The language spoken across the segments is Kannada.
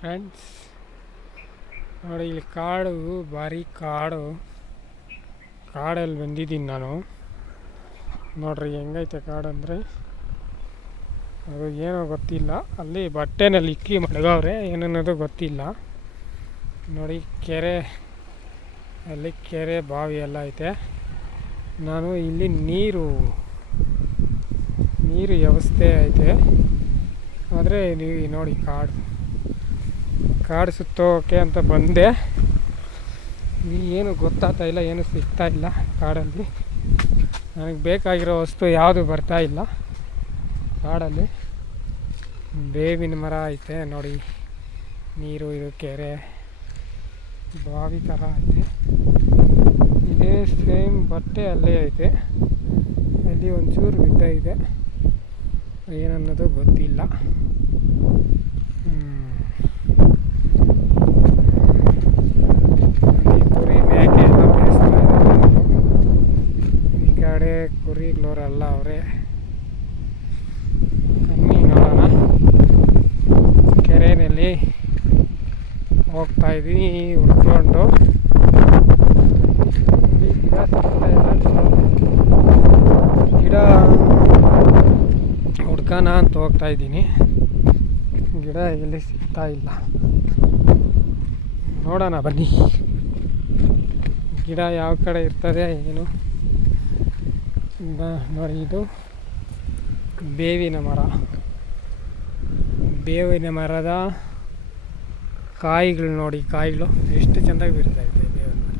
ಫ್ರೆಂಡ್ಸ್ ನೋಡಿ, ಇಲ್ಲಿ ಕಾಡು, ಭಾರಿ ಕಾಡಲ್ಲಿ ಬಂದಿದ್ದೀನಿ ನಾನು. ನೋಡ್ರಿ ಹೆಂಗೈತೆ ಕಾಡು ಅಂದರೆ, ಅದು ಏನೋ ಗೊತ್ತಿಲ್ಲ. ಅಲ್ಲಿ ಬಟ್ಟೆನಲ್ಲಿ ಇಕ್ಕಿ ಮಡಗವ್ರೆ, ಏನನ್ನೋದು ಗೊತ್ತಿಲ್ಲ. ನೋಡಿ ಕೆರೆ, ಅಲ್ಲಿ ಕೆರೆ ಬಾವಿ ಎಲ್ಲ ಐತೆ. ನಾನು ಇಲ್ಲಿ ನೀರು ವ್ಯವಸ್ಥೆ ಐತೆ, ಆದರೆ ನೀವು ನೋಡಿ ಕಾಡು ಸುತ್ತೋಕೆ ಅಂತ ಬಂದೆ. ಏನು ಗೊತ್ತಾಗ್ತಾ ಇಲ್ಲ, ಏನು ಸಿಗ್ತಾ ಇಲ್ಲ ಕಾಡಲ್ಲಿ. ನನಗೆ ಬೇಕಾಗಿರೋ ವಸ್ತು ಯಾವುದು ಬರ್ತಾ ಇಲ್ಲ ಕಾಡಲ್ಲಿ. ಬೇವಿನ ಮರ ಐತೆ ನೋಡಿ, ನೀರು, ಇದು ಕೆರೆ ಬಾವಿ ಥರ ಐತೆ. ಇದೇ ಸೇಮ್ ಬಟ್ಟೆ ಅಲ್ಲೇ ಐತೆ. ಅಲ್ಲಿ ಒಂಚೂರು ಬಿದ್ದ ಇದೆ, ಏನನ್ನೋದು ಗೊತ್ತಿಲ್ಲ. ಕುರಿ ಮೇಕೆ ಎಲ್ಲ ಬೇಯಿಸ್ತಾ ಇದ್ದಾರೆ. ಈ ಕಡೆ ಕುರಿಗಳವರೆಲ್ಲ ಅವರೇ. ಬನ್ನಿ ನೋಡೋಣ. ಕೆರೆಯಲ್ಲಿ ಹೋಗ್ತಾ ಇದ್ದೀನಿ ಹುಡ್ಕೊಂಡು. ಗಿಡ ಸಿಗ್ತಾ ಇಲ್ಲ, ಗಿಡ ಹುಡ್ಕೋಣ ಅಂತ ಹೋಗ್ತಾ ಇದ್ದೀನಿ. ಗಿಡ ಎಲ್ಲಿ ಸಿಗ್ತಾ ಇಲ್ಲ, ನೋಡೋಣ ಬನ್ನಿ. ಗಿಡ ಯಾವ ಕಡೆ ಇರ್ತದೆ ಏನು. ನೋಡಿ, ಇದು ಬೇವಿನ ಮರದ ಕಾಯಿಗಳು ನೋಡಿ, ಕಾಯಿಗಳು ಎಷ್ಟು ಚೆಂದಾಗಿ ಬಿಡ್ತಾಯಿದೆ. ಬೇವಿನ ಮರ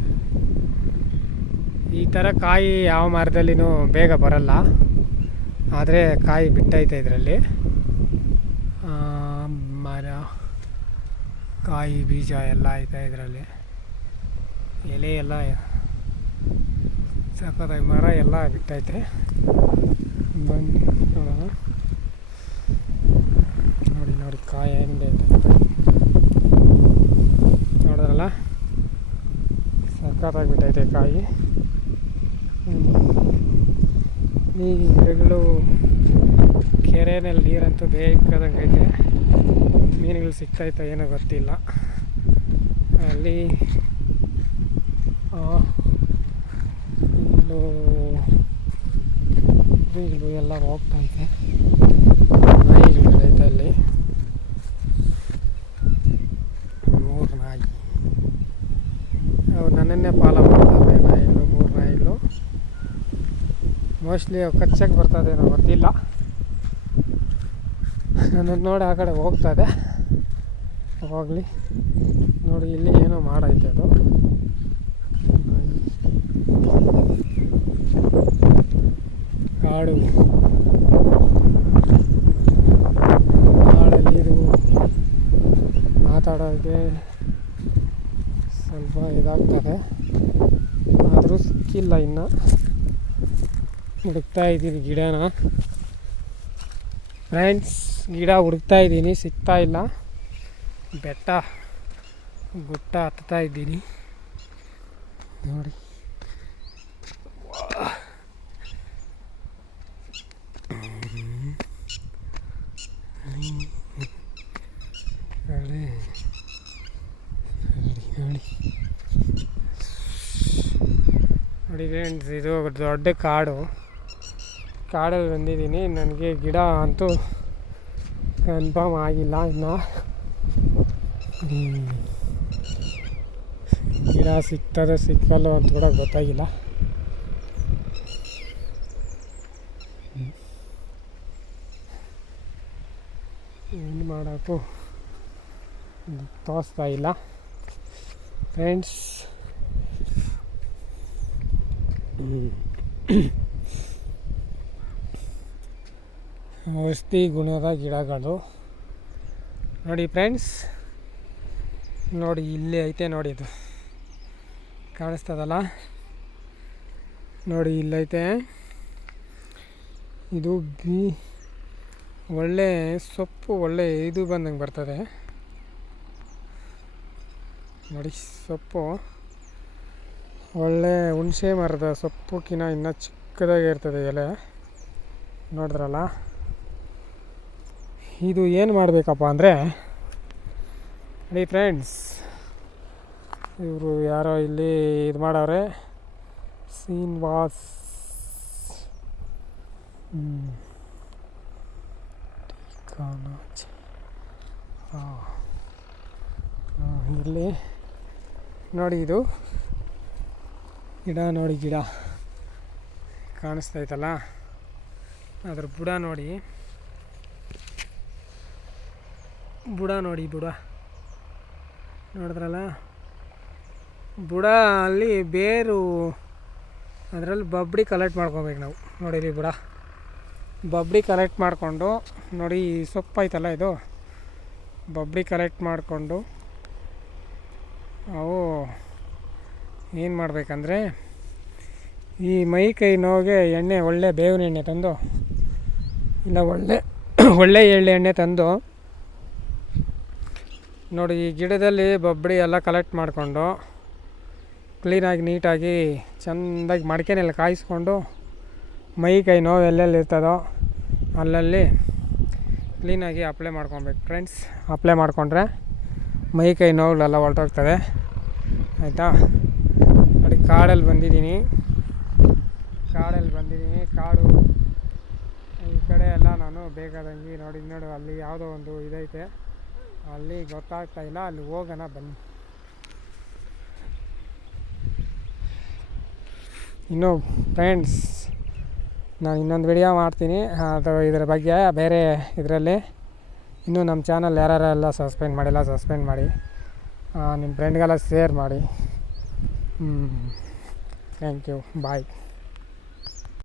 ಈ ಥರ ಕಾಯಿ ಯಾವ ಮರದಲ್ಲಿನೂ ಬೇಗ ಬರಲ್ಲ, ಆದರೆ ಕಾಯಿ ಬಿಟ್ಟೈತೆ ಇದರಲ್ಲಿ. ಮರ, ಕಾಯಿ, ಬೀಜ ಎಲ್ಲ ಐತೆ ಇದರಲ್ಲಿ. ಎಲೆ ಎಲ್ಲ ಸಖತ್ತಾಗಿ ಮರ ಎಲ್ಲ ಬಿಟ್ಟೈತೆ. ಬನ್ನಿ ನೋಡೋಣ. ನೋಡಿ ಕಾಯಿ ಹೆಂಗೈತೆ ನೋಡಿದ್ರಲ್ಲ, ಸಖತ್ತಾಗಿ ಬಿಟ್ಟೈತೆ ಕಾಯಿ. ಈ ಗಿಡಗಳು ಕೆರೆಯಲ್ಲಿ ನೀರಂತೂ ಬೇಕಾದಂಗೆ ಐತೆ. ಮೀನುಗಳು ಸಿಗ್ತಾಯಿತ್ತು ಏನೋ ಗೊತ್ತಿಲ್ಲ. ಅಲ್ಲಿ ಇಲ್ಲೂ ಎಲ್ಲ ಹೋಗ್ತೈತೆ. ನಾಯಿಗಳು ಐತೆ ಅಲ್ಲಿ, 3 ನಾಯಿ. ಅವು ನನ್ನನ್ನೇ ಫಾಲೋ ಮಾಡ್ತವೆ. 3 ನಾಯಿಗಳು. ಮೋಸ್ಟ್ಲಿ ಅವು ಕಚ್ಚಕ್ಕೆ ಬರ್ತದೆ ಏನೋ ಗೊತ್ತಿಲ್ಲ. ನನ್ನನ್ನು ನೋಡಿ ಆ ಕಡೆ ಹೋಗ್ತದೆ. ಹೋಗಲಿ ನೋಡಿ, ಇಲ್ಲಿ ಏನೋ ಮಾಡೈತೆ ಅದು. ಕಾಡಲ್ಲಿ ಇದು ಮಾತಾಡೋಕ್ಕೆ ಸ್ವಲ್ಪ ಇದಾಗ್ತದೆ, ಆದರೂ ಸಿಕ್ಕಿಲ್ಲ. ಇನ್ನು ಹುಡುಕ್ತಾ ಇದ್ದೀನಿ ಗಿಡನ. ಫ್ರೆಂಡ್ಸ್, ಗಿಡ ಹುಡುಕ್ತಾ ಇದ್ದೀನಿ, ಸಿಗ್ತಾ ಇಲ್ಲ. ಬೆಟ್ಟ ಗುಟ್ಟ ಹತ್ತಾ ಇದ್ದೀನಿ ನೋಡಿ. ನೋಡಿ ಫ್ರೆಂಡ್ಸ್, ಇದು ದೊಡ್ಡ ಕಾಡಲ್ಲಿ ಬಂದಿದ್ದೀನಿ. ನನಗೆ ಗಿಡ ಅಂತೂ ಕನ್ಫರ್ಮ್ ಆಗಿಲ್ಲ ಇನ್ನು. ಗಿಡ ಸಿಗ್ತದೆ ಸಿಕ್ಕಲ್ಲ ಅಂತ ಕೂಡ ಗೊತ್ತಾಗಿಲ್ಲ. ಏನು ಮಾಡೋಕ್ಕೂ ತೋರಿಸ್ತಾ ಇಲ್ಲ ಫ್ರೆಂಡ್ಸ್. ಔಷಧಿ ಗುಣದ ಗಿಡಗಳು ನೋಡಿ ಫ್ರೆಂಡ್ಸ್. ನೋಡಿ ಇಲ್ಲಿ ಐತೆ ನೋಡಿ, ಇದು ಕಾಣಿಸ್ತದಲ್ಲ ನೋಡಿ, ಇಲ್ಲೈತೆ. ಇದು ಒಳ್ಳೆ ಸೊಪ್ಪು, ಒಳ್ಳೆ ಇದು ಬಂದಂಗೆ ಬರ್ತದೆ ನೋಡಿ. ಸೊಪ್ಪು ಒಳ್ಳೆ ಹುಣಸೆ ಮರದ ಸೊಪ್ಪುಕಿನ ಇನ್ನೂ ಚಿಕ್ಕದಾಗಿ ಇರ್ತದೆ ಎಲೆ, ನೋಡಿದ್ರಲ್ಲ. ಇದು ಏನು ಮಾಡಬೇಕಪ್ಪ ಅಂದರೆ, ನೋಡಿ ಫ್ರೆಂಡ್ಸ್, ಇವರು ಯಾರೋ ಇಲ್ಲಿ ಇದು ಮಾಡವ್ರೆ. ಶ್ರೀನಿವಾಸ್ ಇಲ್ಲಿ ನೋಡಿ, ಇದು ಗಿಡ ನೋಡಿ, ಗಿಡ ಕಾಣಿಸ್ತೈತಲ್ಲ, ಅದ್ರ ಬುಡ ನೋಡಿ, ಬುಡ ನೋಡಿದ್ರಲ್ಲ, ಬುಡ ಅಲ್ಲಿ ಬೇರು, ಅದರಲ್ಲಿ ಬಬ್ಡಿ ಕಲೆಕ್ಟ್ ಮಾಡ್ಕೊಬೇಕು ನಾವು. ನೋಡಿರಿ ಬುಡ ಬಬ್ಡಿ ಕಲೆಕ್ಟ್ ಮಾಡಿಕೊಂಡು ನೋಡಿ, ಸೊಪ್ಪು ಐತಲ್ಲ ಇದು, ಬಬ್ಡಿ ಕಲೆಕ್ಟ್ ಮಾಡಿಕೊಂಡು ಅವು ಏನು ಮಾಡಬೇಕಂದ್ರೆ, ಈ ಮೈ ಕೈ ನೋವಿಗೆ ಎಣ್ಣೆ, ಒಳ್ಳೆ ಬೇವಿನ ಎಣ್ಣೆ ತಂದು, ಇಲ್ಲ ಒಳ್ಳೆ ಎಣ್ಣೆ ತಂದು ನೋಡಿ, ಈ ಗಿಡದಲ್ಲಿ ಬಬ್ಡಿ ಎಲ್ಲ ಕಲೆಕ್ಟ್ ಮಾಡಿಕೊಂಡು ಕ್ಲೀನಾಗಿ ನೀಟಾಗಿ ಚೆಂದಾಗಿ ಮಡಿಕೆನೆಲ್ಲ ಕಾಯಿಸ್ಕೊಂಡು, ಮೈ ಕೈ ನೋವು ಎಲ್ಲೆಲ್ಲಿ ಇರ್ತದೋ ಅಲ್ಲಲ್ಲಿ ಕ್ಲೀನಾಗಿ ಅಪ್ಲೈ ಮಾಡ್ಕೊಬೇಕು ಫ್ರೆಂಡ್ಸ್. ಅಪ್ಲೈ ಮಾಡಿಕೊಂಡ್ರೆ ಮೈ ಕೈ ನೋವುಗಳೆಲ್ಲ ಹೊರಟೋಗ್ತದೆ, ಆಯಿತಾ. ನೋಡಿ, ಕಾಡಲ್ಲಿ ಬಂದಿದ್ದೀನಿ, ಕಾಡು ಈ ಕಡೆ ಎಲ್ಲ ನಾನು ಬೇಕಾದಂಗೆ ನೋಡಿ ಅಲ್ಲಿ ಯಾವುದೋ ಒಂದು ಇದೈತೆ, ಅಲ್ಲಿ ಗೊತ್ತಾಗ್ತಾ ಇಲ್ಲ, ಅಲ್ಲಿ ಹೋಗೋಣ ಬನ್ನಿ. ಇನ್ನು ಫ್ರೆಂಡ್ಸ್, ನಾನು ಇನ್ನೊಂದು ವಿಡಿಯೋ ಮಾಡ್ತೀನಿ ಅದು ಇದರ ಬಗ್ಗೆ, ಬೇರೆ ಇದರಲ್ಲಿ. ಇನ್ನೂ ನಮ್ಮ ಚಾನಲ್ ಯಾರೆಲ್ಲ ಸಬ್ಸ್ಕ್ರೈಬ್ ಮಾಡಿಲ್ಲ, ಸಬ್ಸ್ಕ್ರೈಬ್ ಮಾಡಿ, ನಿಮ್ಮ ಫ್ರೆಂಡ್ಗೆಲ್ಲ ಶೇರ್ ಮಾಡಿ. Thank you, bye.